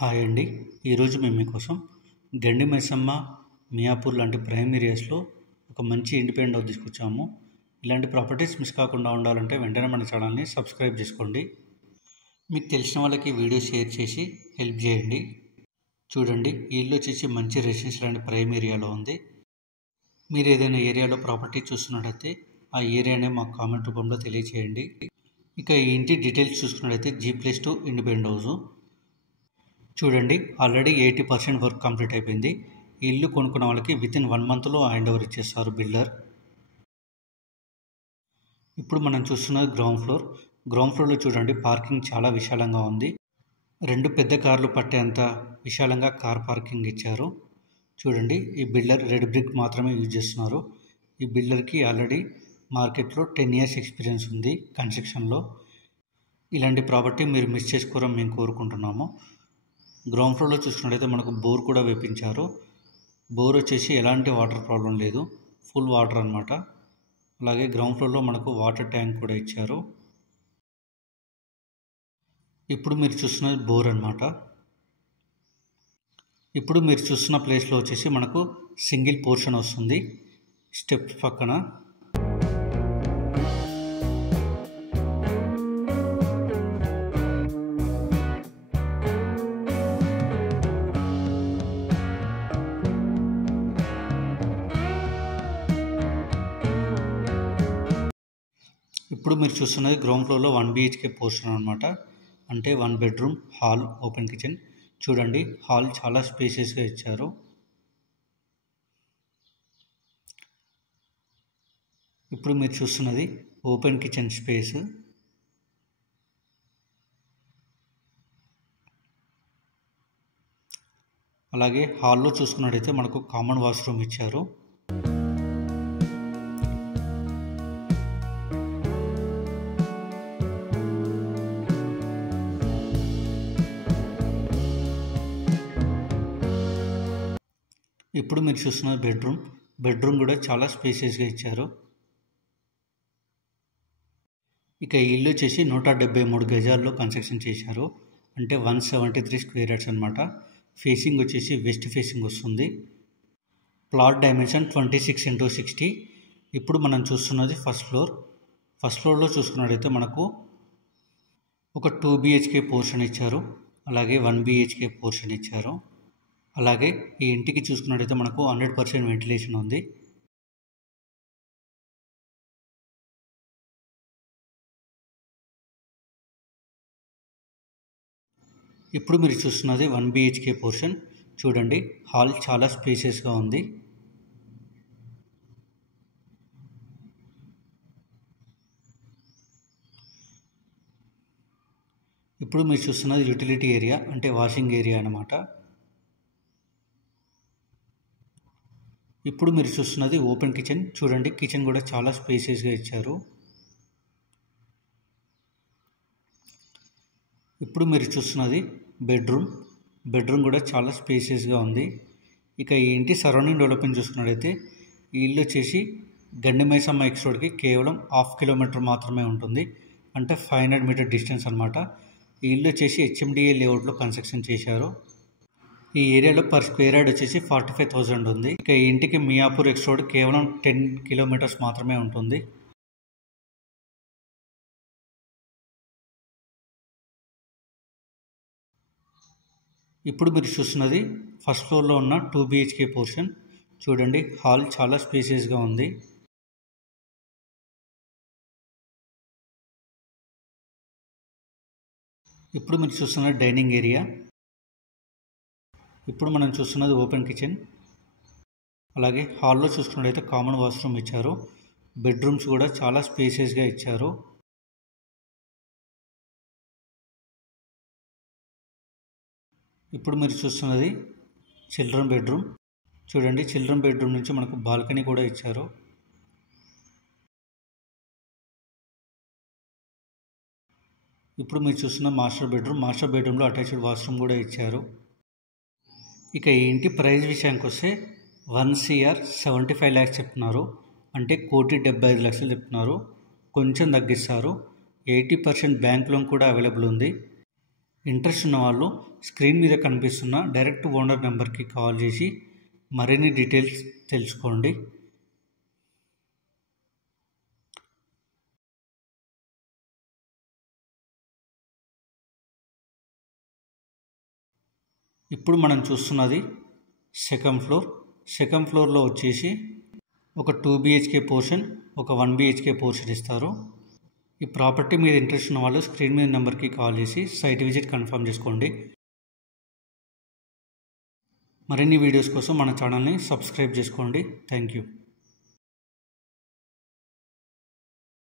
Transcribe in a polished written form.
Hi అండి. ఈరోజు మేము మీకోసం గండి మైసమ్మ, మియాపూర్ లాంటి ప్రైమ్ ఏరియాస్లో ఒక మంచి ఇండిపెండెంట్ హౌస్ తీసుకొచ్చాము. ఇలాంటి ప్రాపర్టీస్ మిస్ కాకుండా ఉండాలంటే వెంటనే మన ఛానల్ని సబ్స్క్రైబ్ చేసుకోండి. మీకు తెలిసిన వాళ్ళకి వీడియో షేర్ చేసి హెల్ప్ చేయండి. చూడండి, ఈ ఇల్లు వచ్చేసి మంచి రెసిడెన్షియల్ అండ్ ప్రైమ్ ఏరియాలో ఉంది. మీరు ఏదైనా ఏరియాలో ప్రాపర్టీ చూస్తున్నట్టయితే ఆ ఏరియానే మాకు కామెంట్ రూపంలో తెలియచేయండి. ఇక ఈ ఇంటి డీటెయిల్స్ చూసుకున్నట్టయితే G+2 ఇండిపెండెంట్ హౌస్. చూడండి, ఆల్రెడీ 80% వర్క్ కంప్లీట్ అయిపోయింది. ఈ ఇల్లు కొనుక్కున్న వాళ్ళకి వితిన్ 1 మంత్లో హ్యాండ్ ఓవర్ ఇచ్చేస్తారు బిల్డర్. ఇప్పుడు మనం చూస్తున్నది గ్రౌండ్ ఫ్లోర్. గ్రౌండ్ ఫ్లోర్లో చూడండి, పార్కింగ్ చాలా విశాలంగా ఉంది. 2 పెద్ద కార్లు పట్టేంత విశాలంగా కార్ పార్కింగ్ ఇచ్చారు. చూడండి, ఈ బిల్డర్ రెడ్ బ్రిక్ మాత్రమే యూజ్ చేస్తున్నారు. ఈ బిల్డర్కి ఆల్రెడీ మార్కెట్లో 10 years ఎక్స్పీరియన్స్ ఉంది కన్స్ట్రక్షన్లో. ఇలాంటి ప్రాపర్టీ మీరు మిస్ చేసుకోరని మేము కోరుకుంటున్నాము. గ్రౌండ్ ఫ్లోర్లో చూసుకున్నట్టయితే మనకు బోర్ కూడా వేపించారు. బోర్ వచ్చేసి ఎలాంటి వాటర్ ప్రాబ్లం లేదు, ఫుల్ వాటర్ అన్నమాట. అలాగే గ్రౌండ్ ఫ్లోర్లో మనకు వాటర్ ట్యాంక్ కూడా ఇచ్చారు. ఇప్పుడు మీరు చూస్తున్నది బోర్ అన్నమాట. ఇప్పుడు మీరు చూస్తున్న ప్లేస్లో వచ్చేసి మనకు సింగిల్ పోర్షన్ వస్తుంది స్టెప్ పక్కన. ఇప్పుడు మీరు చూస్తున్నది గ్రౌండ్ ఫ్లోర్లో 1 BHK పోర్షన్ అనమాట. అంటే 1 bedroom, హాల్, ఓపెన్ కిచెన్. చూడండి, హాల్ చాలా స్పేసియస్గా ఇచ్చారు. ఇప్పుడు మీరు చూస్తున్నది ఓపెన్ కిచెన్ స్పేస్. అలాగే హాల్లో చూసుకున్నట్టయితే మనకు కామన్ వాష్రూమ్ ఇచ్చారు. ఇప్పుడు మీరు చూస్తున్నది బెడ్రూమ్ కూడా చాలా స్పేసియస్గా ఇచ్చారు. ఇక ఈ ఇల్లు వచ్చేసి 173 గజాల్లో కన్స్ట్రక్షన్ చేశారు. అంటే 173 square yards అనమాట. ఫేసింగ్ వచ్చేసి వెస్ట్ ఫేసింగ్ వస్తుంది. Plot dimension 26x60. ఇప్పుడు మనం చూస్తున్నది ఫస్ట్ ఫ్లోర్. ఫస్ట్ ఫ్లోర్లో చూసుకున్నట్టయితే మనకు ఒక 2 BHK పోర్షన్ ఇచ్చారు. అలాగే 1 BHK పోర్షన్ ఇచ్చారు. అలాగే ఈ ఇంటికి చూసుకున్నట్టయితే మనకు 100% వెంటిలేషన్ ఉంది. ఇప్పుడు మీరు చూస్తున్నది 1 BHK పోర్షన్. చూడండి, హాల్ చాలా స్పేసియస్గా ఉంది. ఇప్పుడు మీరు చూస్తున్నది యూటిలిటీ ఏరియా, అంటే వాషింగ్ ఏరియా అన్నమాట. ఇప్పుడు మీరు చూస్తున్నది ఓపెన్ కిచెన్. చూడండి, కిచెన్ కూడా చాలా స్పేసియస్గా ఇచ్చారు. ఇప్పుడు మీరు చూస్తున్నది బెడ్రూమ్ కూడా చాలా స్పేసియస్గా ఉంది. ఇక ఈ ఇంటి సరౌండింగ్ డెవలప్మెంట్ చూసుకున్నట్టయితే ఈ ఇల్లు వచ్చేసి గండి మైసమ్మ ఎక్స్ రోడ్కి కేవలం 1/2 kilometer మాత్రమే ఉంటుంది. అంటే 500 meter డిస్టెన్స్ అనమాట. ఈ ఇల్లు వచ్చేసి HMDA లేఅవుట్లో కన్స్ట్రక్షన్ చేశారు. ఈ ఏరియాలో పర్ స్క్వేర్ యార్డ్ వచ్చేసి 45,000 ఉంది. ఇక ఈ ఇంటికి మియాపూర్ ఎక్స్ రోడ్ కేవలం 10 kilometers మాత్రమే ఉంటుంది. ఇప్పుడు మీరు చూస్తున్నది ఫస్ట్ ఫ్లోర్లో ఉన్న 2 BHK పోర్షన్. చూడండి, హాల్ చాలా స్పేసియస్గా ఉంది. ఇప్పుడు మీరు చూస్తున్నది డైనింగ్ ఏరియా. ఇప్పుడు మనం చూస్తున్నది ఓపెన్ కిచెన్. అలాగే హాల్లో చూసుకున్నట్టయితే కామన్ వాష్రూమ్ ఇచ్చారు. బెడ్రూమ్స్ కూడా చాలా స్పేసియస్గా ఇచ్చారు. ఇప్పుడు మీరు చూస్తున్నది చిల్డ్రన్ బెడ్రూమ్. చూడండి, చిల్డ్రన్ బెడ్రూమ్ నుంచి మనకు బాల్కనీ కూడా ఇచ్చారు. ఇప్పుడు మీరు చూస్తున్న మాస్టర్ బెడ్రూమ్లో అటాచ్డ్ వాష్రూమ్ కూడా ఇచ్చారు. ఇక ఈ ఇంటి ప్రైస్ విషయానికి వస్తే 1,75 lakhs చెప్తున్నారు. అంటే 1,75,00,000 చెప్తున్నారు. కొంచెం తగ్గిస్తారు. 80% బ్యాంక్ లోన్ కూడా అవైలబుల్ ఉంది. ఇంట్రెస్ట్ ఉన్న వాళ్ళు స్క్రీన్ మీద కనిపిస్తున్న డైరెక్ట్ ఓనర్ నెంబర్కి కాల్ చేసి మరిన్ని డీటెయిల్స్ తెలుసుకోండి. ఇప్పుడు మనం చూస్తున్నది సెకండ్ ఫ్లోర్లో వచ్చేసి ఒక 2 BHK పోర్షన్, ఒక 1 BHK పోర్షన్ ఇస్తారు. ఈ ప్రాపర్టీ మీద ఇంట్రెస్ట్ ఉన్న వాళ్ళు స్క్రీన్ మీద నెంబర్కి కాల్ చేసి సైట్ విజిట్ కన్ఫర్మ్ చేసుకోండి. మరిన్ని వీడియోస్ కోసం మన ఛానల్ని సబ్స్క్రైబ్ చేసుకోండి. Thank you.